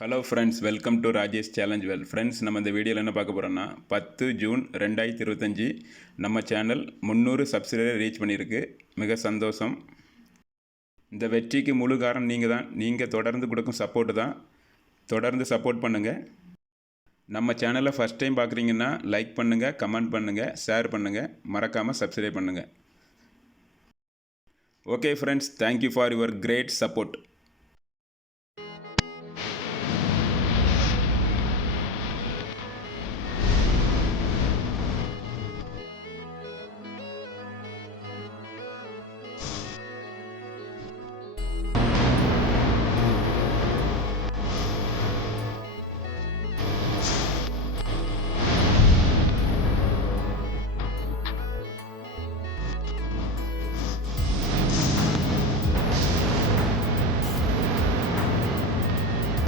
Hello friends, welcome to Rajesh challenge well. Friends, நம்ம இந்த வீடியோவில் என்ன பார்க்க போகிறோன்னா 10 ஜூன் 2025 நம்ம சேனல் 300 சப்ஸ்கிரைபர் ரீச் பண்ணியிருக்கு. மிக சந்தோஷம். இந்த வெற்றிக்கு முழு காரணம் நீங்கள் தான். நீங்கள் தொடர்ந்து கொடுக்கும் சப்போர்ட்டு தான். தொடர்ந்து சப்போர்ட் பண்ணுங்கள். நம்ம சேனலை ஃபஸ்ட் டைம் பார்க்குறீங்கன்னா லைக் பண்ணுங்கள், கமெண்ட் பண்ணுங்கள், ஷேர் பண்ணுங்கள், மறக்காமல் சப்ஸ்கிரைப் பண்ணுங்கள். Okay friends, thank you for your great support.